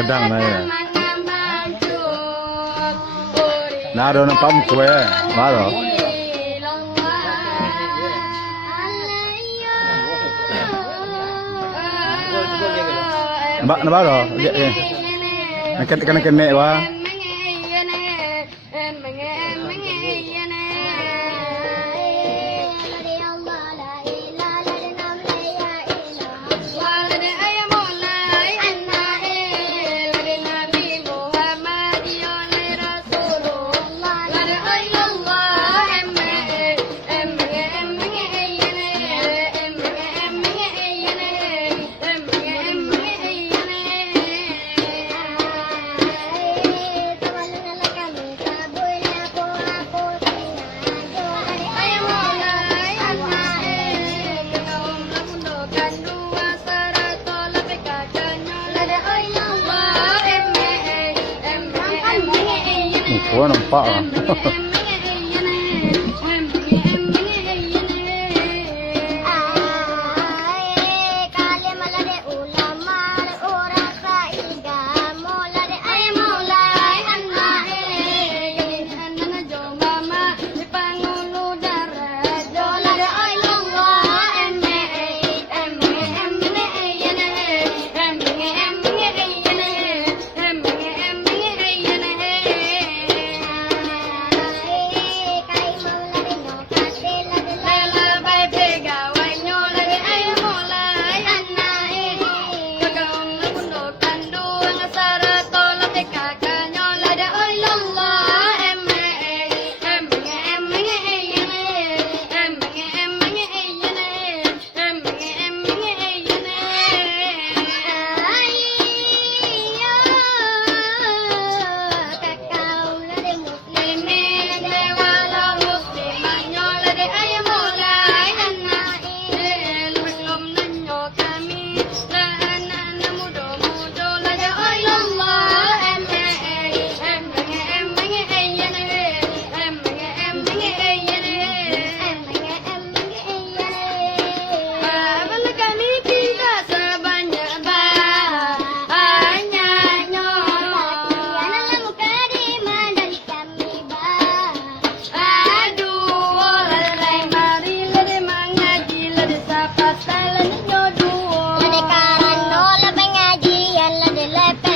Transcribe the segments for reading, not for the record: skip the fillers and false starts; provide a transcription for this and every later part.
Kadang na ya. Naro ng pam kue, naro. Mbak na baro, nakita ka na kene wa. Wah, nampak lah.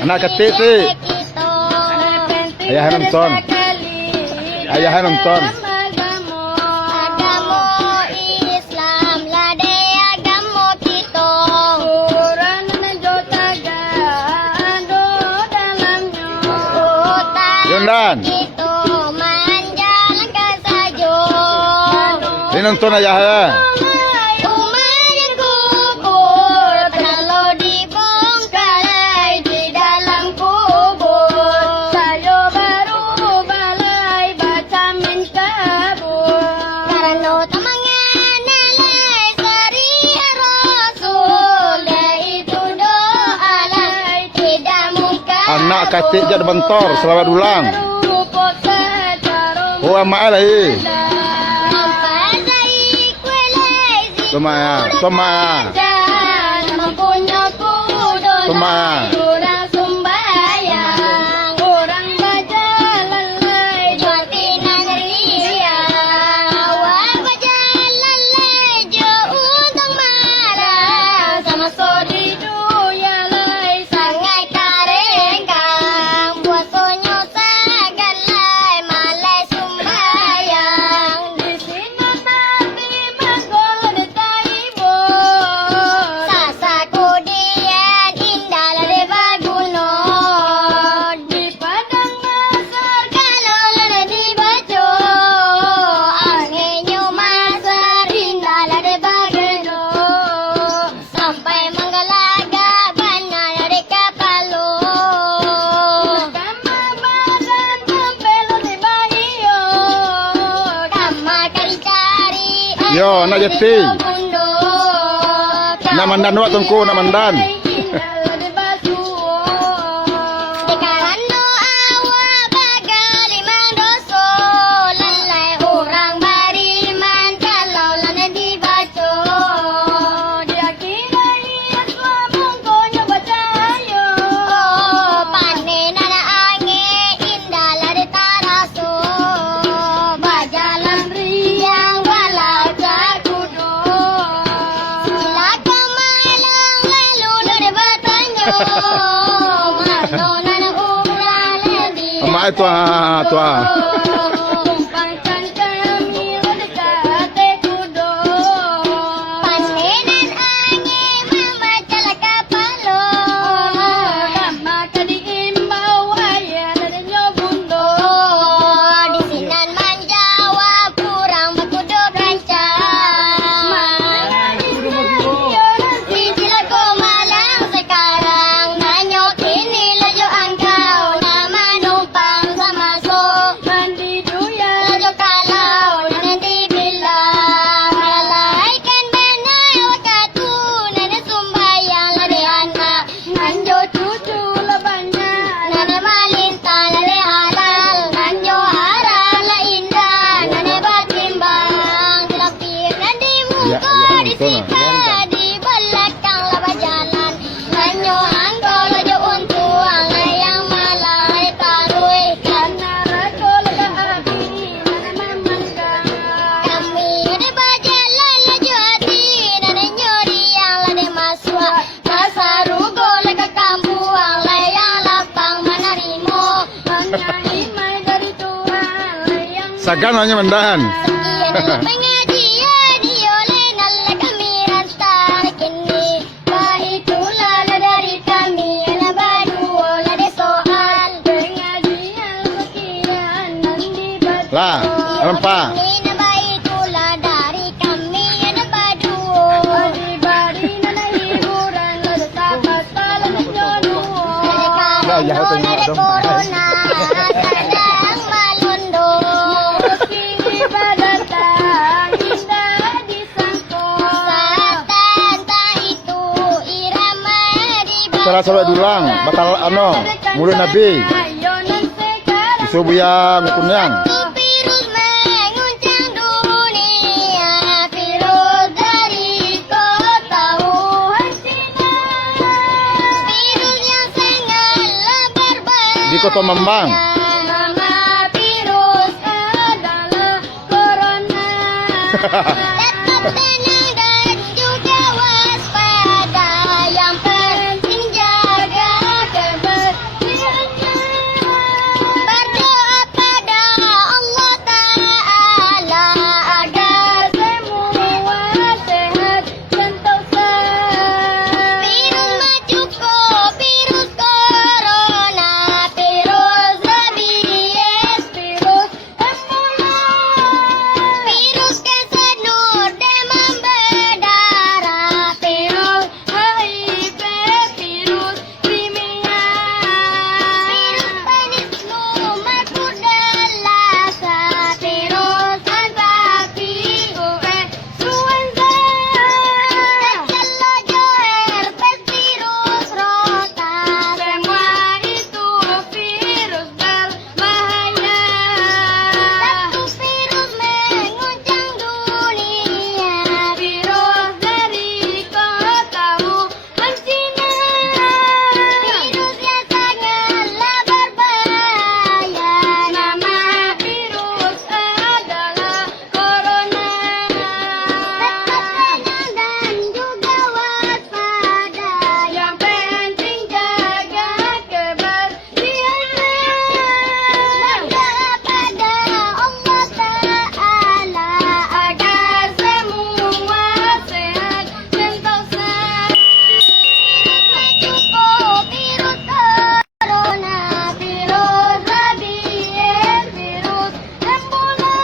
Anak kecil sih. Ayah nonton. Ayah nonton. Agamo Islam lah de agamo kita. Quran menjotagan do dalamnya. Yundan. Itu menjalankan saja. Ini nonton ayah ya. Anak kecil jadi bentor selamat ulang. Oh amak lagi. Toma ya, toma. Toma. Yo, nak jeti. Nak mandan wak tungku, nak mandan. Manonan ulan di Mak itu tua. Kumpangkan kami dekat kudo Pandenan angin membaca kapalo Lama kadiimbau ayah dan nyobundo Di sinan manjawa kurang berkudo rancang Sisilah ko malang sekarang Nanyo kini lajo angkau Nama numpang sama so Mandi duya lajo kalau Nanti bilang Malaikan benar wakatu Nana sumbayang lade anak Nanjo cucu lebanya Nana malinta lade halal Nanjo haram la indah Nana batimbang Dilapir dan dimuka disita di belakang laba jalan Nanyo angkau lajo untuang Layang malai tarui Karena rago laga api Nana memandang Kami ada bajalan laju hati Nana nyori yang lade masua Pasar rugo laga kambuang Layang lapang manarimo Menyanyi mai dari Tuhan Layang Sagan hanya mendahan. Sekian pengajian dioleh nalla kami rantar kini Bahitulah dari kami Ala badu lade soal Pengajian sekian nanti batu Lah, rempah. Ini bahitulah dari kami Ala badu Badi-badi nana hiburan Lada sahabat salam nyono Dah, ya, itu Lade dong. corona Sadang malondo Kini badatang indah disangko Satanta itu irama di Acara salat dulang, batal mulut Nabi. Subuya ngukunyang. Virus menguncang dunia Virus dari kota Wuhan Cina Virus yang sangatlah berbahaya Di Kota Mambang. Nama virus adalah corona Tetap tenang dan juga waspada Yang penting jaga kebersihannya Berdoa pada Allah Ta'ala Agar semua sehat sentosa Virus macuko, virus corona Virus rabies, virus ebola Virus kesenur, demam berdarah Virus HIV, virus kimia Virus panis flu, markudalasa Virus antraks, influenza Calo herpes, virus rota Semua itu virus berbahaya Satu virus menguncang dunia Virus dari kota Wuhan Cina Virus yang sangatlah berbahaya Nama virus adalah corona Tetap tenang dan juga waspada Yang penting jaga kebersihannya Berdoa pada Allah Ta'ala Agar semua sehat sentosa Cukup virus corona Virus rabies, virus ebola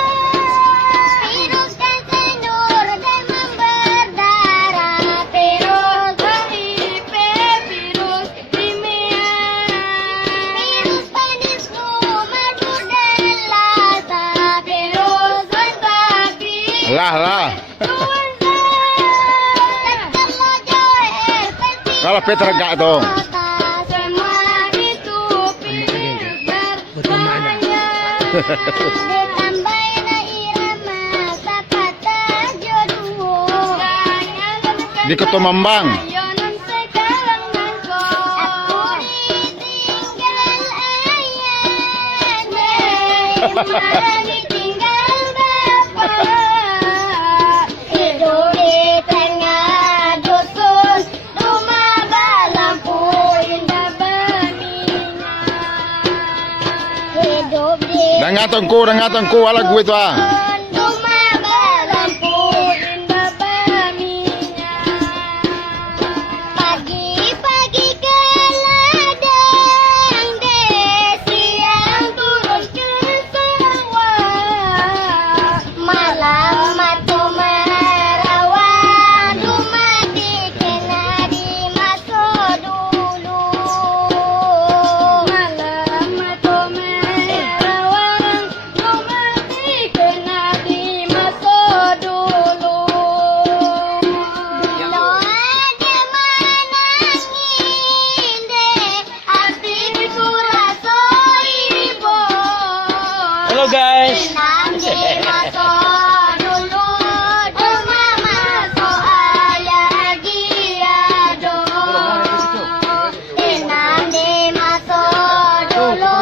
Virus kesenur, demam berdarah Virus HIV, virus kimia Virus panis flu, markudalasa Virus antraks, Lah. influenza Calo herpes, Kalau Peter gak tuh. semua itu virus berbahaya Ditambahin irama sapata jodoh Di Kota Mambang. Ayonan sekarang nangko Aku ditinggal ayah ditinggal bapak Hidup di tengah dusun Rumah balampu dengatongku lagu itu ah. Rumah berlampu indah berminyak. Pagi-pagi ke ladang, siang turun ke sawah. Malam matu merawat, rumah dikena dimasuk dulu. Malam matu merawat, rumah dikena dimasuk dulu. Bila ada menangin deh, hatiku rasa ibu. Halo guys. Senang dimasuk dulu, rumah masuk ayah giado. Senang dimasuk dulu,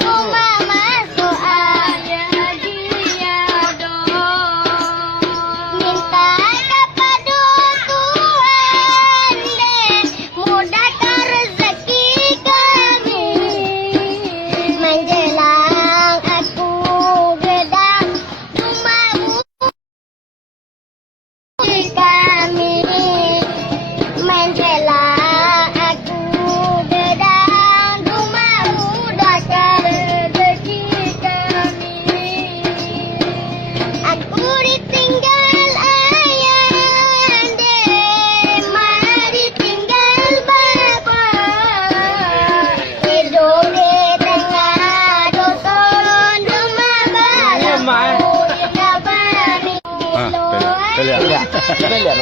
rumah masuk ayah giado. Minta kepada Tuhan deh, mudahkan rezeki kami. Menjelang aku gedang, rumahmu di kami. Menjelang aku gedang, rumahmu mudahkan rezeki kami. Aku ditinggal ayah deh, mari tinggal bapa. Hidup di tengah dusun, rumah berlampu indah berminyak. Ah, pele. Pele, Bang.